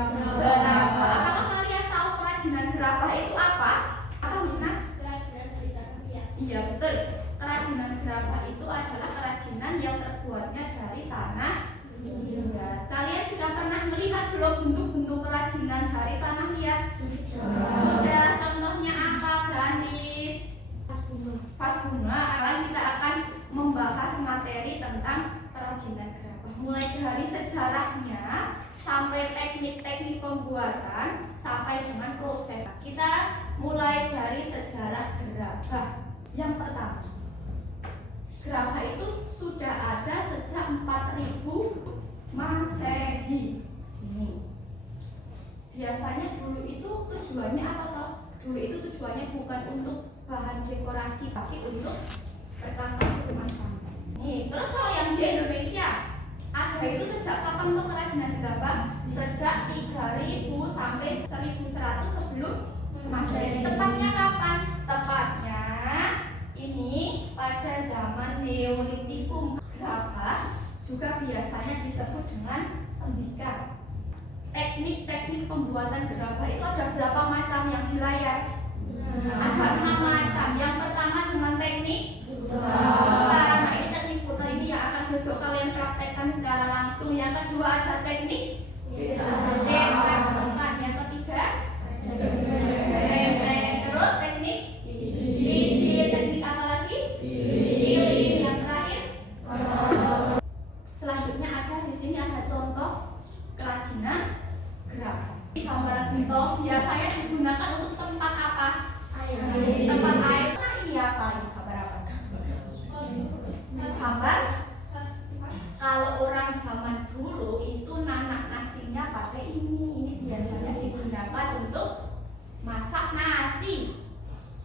Gerabah. Apakah kalian tahu kerajinan gerabah itu apa? Apa, Wisna? Kerajinan dari tanah liat. Iya, betul. Kerajinan gerabah itu adalah kerajinan yang terbuatnya dari tanah liat. Kalian sudah pernah melihat belum bentuk-bentuk kerajinan dari tanah liat? Sudah. Contohnya apa, Brandis? Vas bunga. Sekarang kita akan membahas materi tentang kerajinan gerabah. Mulai dari sejarahnya sampai teknik-teknik pembuatan sampai dengan proses. Kita mulai dari sejarah gerabah. Yang pertama, gerabah itu sudah ada sejak 4000 Masehi. Ini biasanya dulu itu tujuannya apa toh? Dulu itu tujuannya bukan untuk bahan dekorasi tapi untuk perkantas rumah tangga. Nih, terus kalau yang di Indonesia ada itu sejak kapan untuk kerajinan gerabah? Sejak 3000 sampai 1100 sebelum Masehi. Tepatnya kapan? Tepatnya ini pada zaman Neolitikum. Gerabah juga biasanya disebut dengan tembikar. Teknik-teknik pembuatan gerabah itu ada berapa macam yang di layar? Ada 6 macam. Yang pertama dengan teknik putar. Nah, ini teknik putar ini yang akan besok kalian praktekkan secara langsung. Yang kedua ada teknik cetak tekan. Yang ketiga remeh. Terus teknik biji. Teknik apa lagi? Giling. Yang terakhir selanjutnya ada di sini ada contoh kerajinan gerabah. Gambaran bentuk biasanya digunakan untuk tempat apa? Tempat air. Nah, ini apa? Ini gambar apa? Gambar kalau orang zaman dulu itu nanak nasinya pakai ini. Ini biasanya digunakan untuk masak nasi.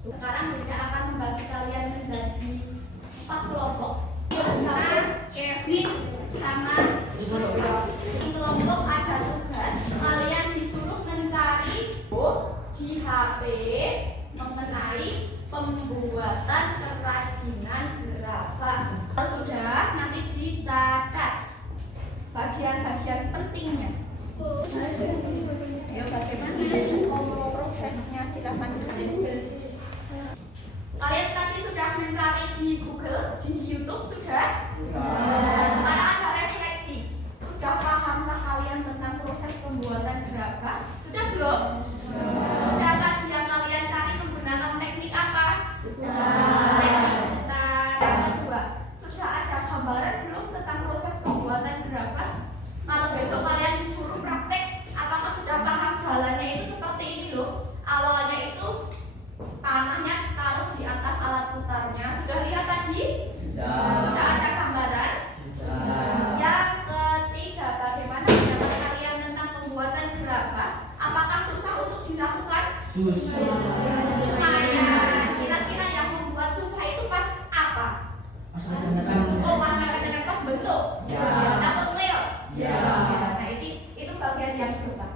Sekarang Bunda akan membagi kalian menjadi 4 kelompok. Kevin sama di kelompok ada tugas kalian disuruh mencari di HP mengenai pembuatan kerajinan gerabah. Kalau sudah, nanti dicatat bagian-bagian pentingnya. Ya, bagaimana prosesnya? Silakan. Kalian tadi sudah mencari di Google, di YouTube sudah? Sekarang ada refleksi. Sudah pahamkah kalian tentang proses pembuatan gerabah? Sudah belum? Sudah. Tadi yang kalian cari menggunakan teknik apa? Teknik putar. Yang kedua, sudah ada gambaran belum tentang proses pembuatan gerabah? Kalau besok kalian disuruh praktek, apakah sudah paham jalannya itu seperti ini loh? Awalnya itu tanahnya taruh di atas alat putarnya. Sudah lihat tadi? Sudah ada gambaran? Yang ketiga, bagaimana pendapat kalian tentang pembuatan gerabah? Apakah susah untuk dilakukan? Susah. Lumayan. Kira-kira yang membuat susah itu pas apa? Oh, karena kadang-kadang pas bentuk. Takut melel. Nah, itu bagian yang susah.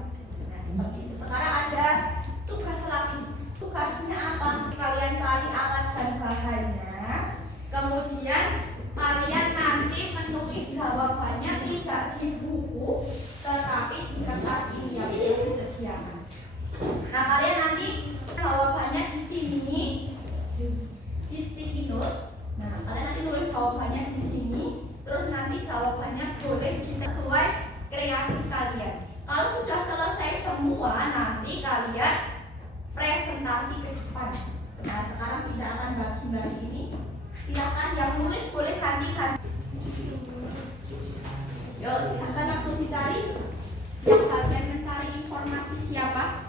Nah, seperti itu. Sekarang ada tugas lagi. Tugasnya apa? Kalian cari alat dan bahannya. Kemudian kalian nanti menulis jawabannya tidak di buku, tetapi di kertas ini yang sudah disediakan. Nah, kalian nanti jawabannya di sini di sticky note. Nah, kalian nanti nulis jawabannya di sini. Terus nanti jawabannya boleh sesuai kreasi kalian. Kalau sudah selesai semua, nanti kalian presentasi ke depan. Nah, sekarang tidak akan bagi-bagi ini. Silakan yang nulis boleh ganti-ganti. Yuk, silakan langsung dicari. Yang bagian mencari informasi siapa?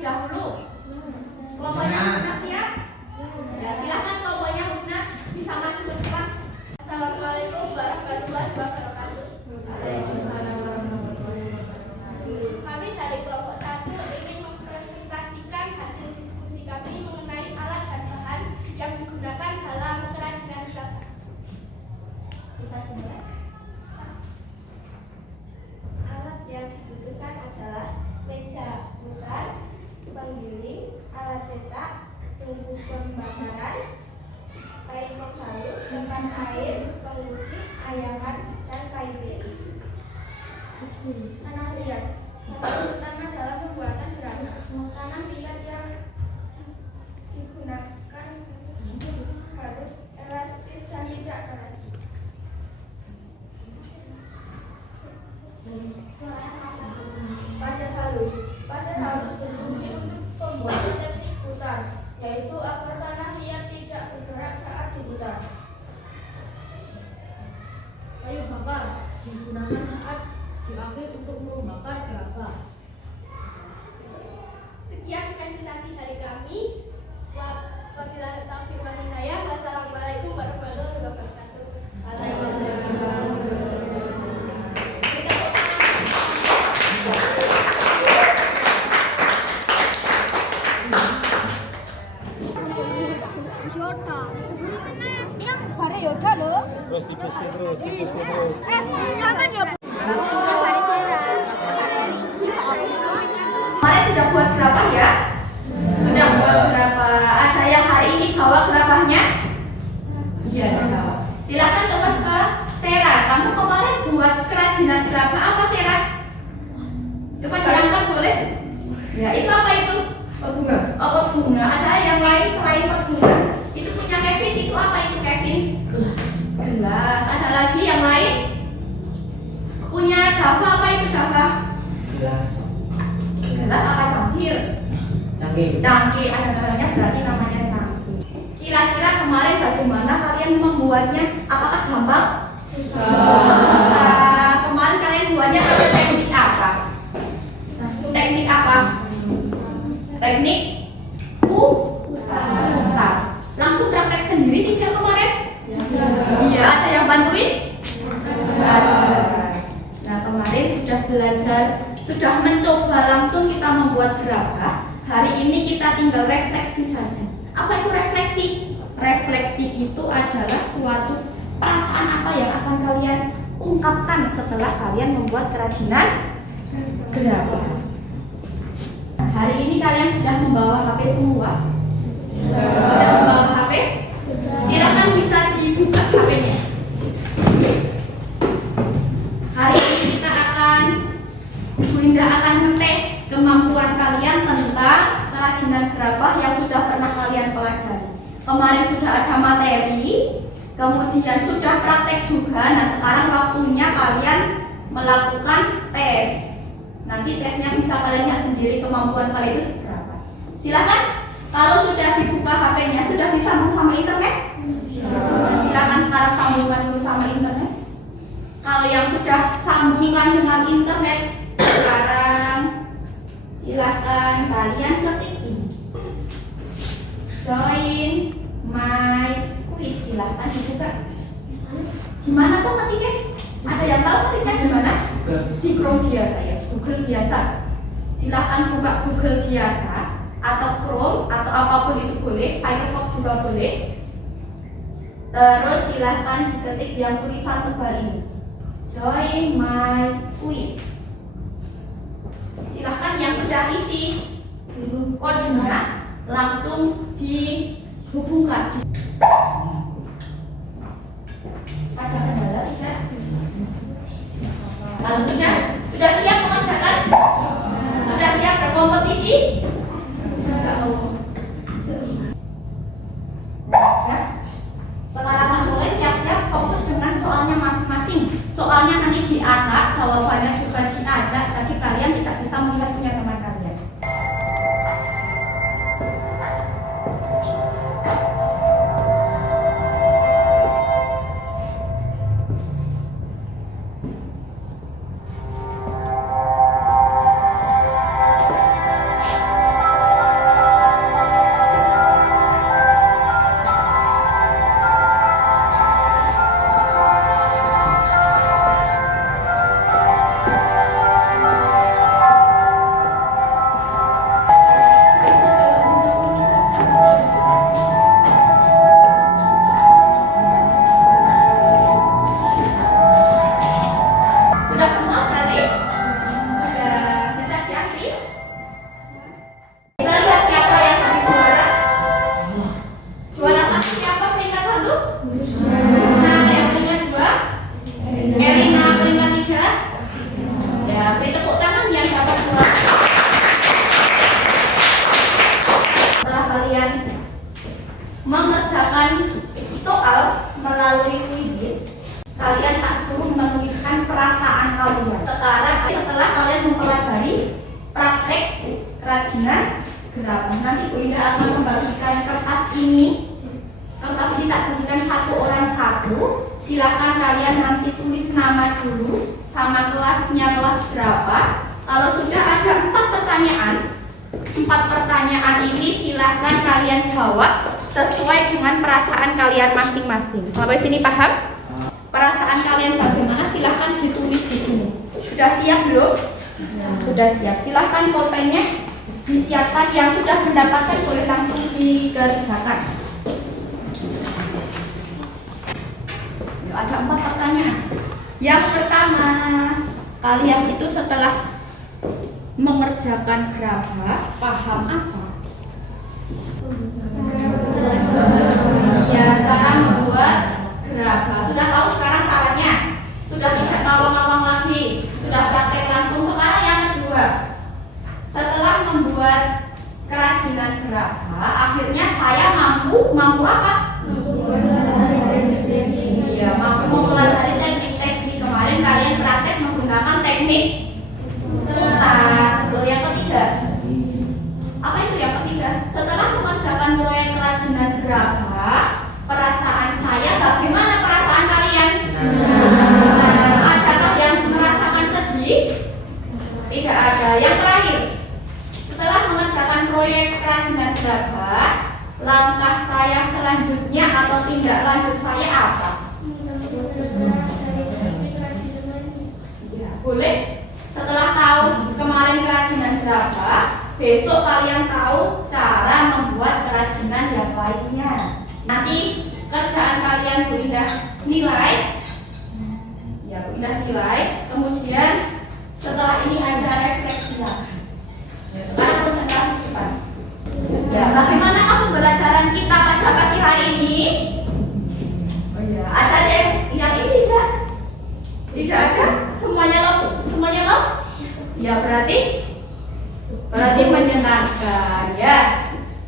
dahulu? Kelompoknya Husna siap? Ya, silakan kelompoknya Husna bisa maju ke depan. Assalamualaikum warahmatullahi wabarakatuh. Waalaikumsalam warahmatullahi wabarakatuh. Kami dari kelompok 1 ingin mempresentasikan hasil diskusi kami mengenai alat dan bahan yang digunakan dalam kerajinan gerabah. Bisa dimulai. Alat yang dibutuhkan adalah meja putar, penggiling, alat cetak, tungku pembakaran, kain kop halus, tempat air, pengusik, ayaman, dan kain beri. Tanah liat yang utama dalam pembuatan gerabah. Tanah liat yang digunakan harus elastis dan tidak keras. Pasir halus. Pasir halus berfungsi untuk pembuatan teknik putar, yaitu agar tanah liat tidak bergerak saat diputar. Kayu bakar digunakan saat dipakai untuk membakar gerabah. Sekian presentasi dari kami. Wabillahi taufiq wal hidayah. Wassalamualaikum warahmatullahi wabarakatuh. Terus tipisnya terus. Kemarin sudah buat gerabah ya? Sudah buat gerabah. Ada yang hari ini bawa gerabahnya? Iya, bawa. Silakan coba ke Sera. Kamu kemarin buat kerajinan gerabah apa, Sera? Coba diangkat boleh? Ya, itu apa itu? Pot bunga. Oh, pot bunga. Ada yang lain selain pot bunga? Itu punya Kevin. Itu apa itu, Kevin? Gelas. Ada lagi yang lain? Punya Dava, apa itu Dava? Gelas apa cangkir? Cangkir, ada namanya berarti namanya cangkir. Kira-kira kemarin bagaimana kalian membuatnya? Apakah gampang? Susah. Kemarin kalian buatnya pakai teknik apa? Teknik apa? Teknik putar. Langsung praktek sendiri tidak kemarin? Iya, ada yang bantuin? Ada. Nah, kemarin sudah belajar, sudah mencoba langsung kita membuat gerabah. Hari ini kita tinggal refleksi saja. Apa itu refleksi? Refleksi itu adalah suatu perasaan apa yang akan kalian ungkapkan setelah kalian membuat kerajinan gerabah. Hari ini kalian sudah membawa HP semua? Sudah membawa HP? Silakan bisa dibuka HP-nya. Hari ini kita akan, Bu Indah akan ngetes kemampuan kalian tentang kerajinan gerabah yang sudah pernah kalian pelajari. Kemarin sudah ada materi, kemudian sudah praktek juga. Nah, sekarang waktunya kalian melakukan tes. Nanti tesnya bisa kalian lihat sendiri kemampuan kalian itu seberapa. Silakan, kalau sudah dibuka HP-nya, sudah disambung sama internet? Silakan sekarang sambungkan dulu sama internet. Kalau yang sudah sambungan dengan internet, sekarang silakan kalian ketik ini. Join my quiz, silakan dibuka. Gimana tuh ketiknya? Ada yang tahu ketiknya gimana? Di Chrome biasa ya, Google biasa. Silahkan buka Google biasa atau Chrome atau apapun itu boleh, Firefox juga boleh. Terus silahkan diketik yang tulisan tebal ini. Join my quiz. Silahkan yang sudah isi kodenya langsung dihubungkan. Ada kendala tidak? Lalu sudah siap mengerjakan? Sudah siap berkompetisi? Ya. Sekarang Mas Soleh siap-siap fokus dengan soalnya masing-masing. Soalnya nanti diacak, jawabannya juga diacak, jadi kalian tidak bisa melihat punya teman kalian. mengerjakan soal melalui kuisis, kalian tak suruh menuliskan perasaan kalian. Sekarang setelah kalian mempelajari praktek kerajinan gerabah, nanti Bu Indah akan membagikan kertas ini. Kertas ini tak berikan satu orang satu. Silakan kalian nanti tulis nama dulu sama kelasnya kelas berapa. Kalau sudah ada 4 pertanyaan, 4 pertanyaan ini silakan kalian jawab sesuai dengan perasaan kalian masing-masing. Sampai sini paham? Perasaan kalian bagaimana? Silakan ditulis di sini. Sudah siap belum? Sudah siap. Silakan pulpennya disiapkan. Yang sudah mendapatkan boleh langsung dikerjakan. Ada 4 pertanyaan. Yang pertama, kalian itu setelah mengerjakan gerabah paham apa? Ya, cara membuat gerabah. Sudah tahu sekarang caranya. Sudah tidak ngawang-ngawang lagi. Sudah praktek langsung. Sekarang yang kedua, setelah membuat kerajinan gerabah, akhirnya saya mampu apa? Iya, mampu mempelajari teknik-teknik. Kemarin kalian praktek menggunakan teknik betul. Yang ketiga, apa itu yang ketiga? Setelah mengerjakan proyek kerajinan gerabah, perasaan saya bagaimana perasaan kalian? Adakah yang merasakan sedih? Tidak ada. Yang terakhir, setelah mengerjakan proyek kerajinan gerabah, langkah saya selanjutnya atau tindak lanjut saya apa? Boleh? Setelah tahu kemarin kerajinan gerabah, besok kalian tahu cara membuat kerajinan yang lainnya. Nanti kerjaan kalian Bu Indah nilai. Ya, Bu Indah nilai. Kemudian setelah ini ada refleksi lagi. Sekarang konsentrasi kita. Ya, bagaimana pembelajaran kita pada pagi hari ini? Oh ya, ada yang ini tidak? Tidak ada? Semuanya loh? Semuanya loh? Ya, berarti menyenangkan ya.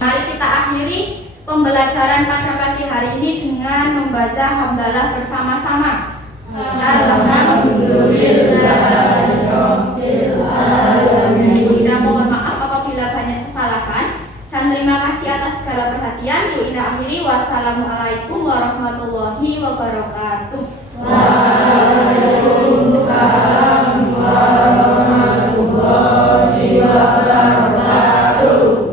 Mari kita akhiri pembelajaran pada pagi hari ini dengan membaca hamdalah bersama-sama. Alhamdulillahirobbilalamin. Ina mohon maaf apabila banyak kesalahan dan terima kasih atas segala perhatian. Bu Ina akhiri. Wassalamualaikum warahmatullahi wabarakatuh. Waalaikumsalam.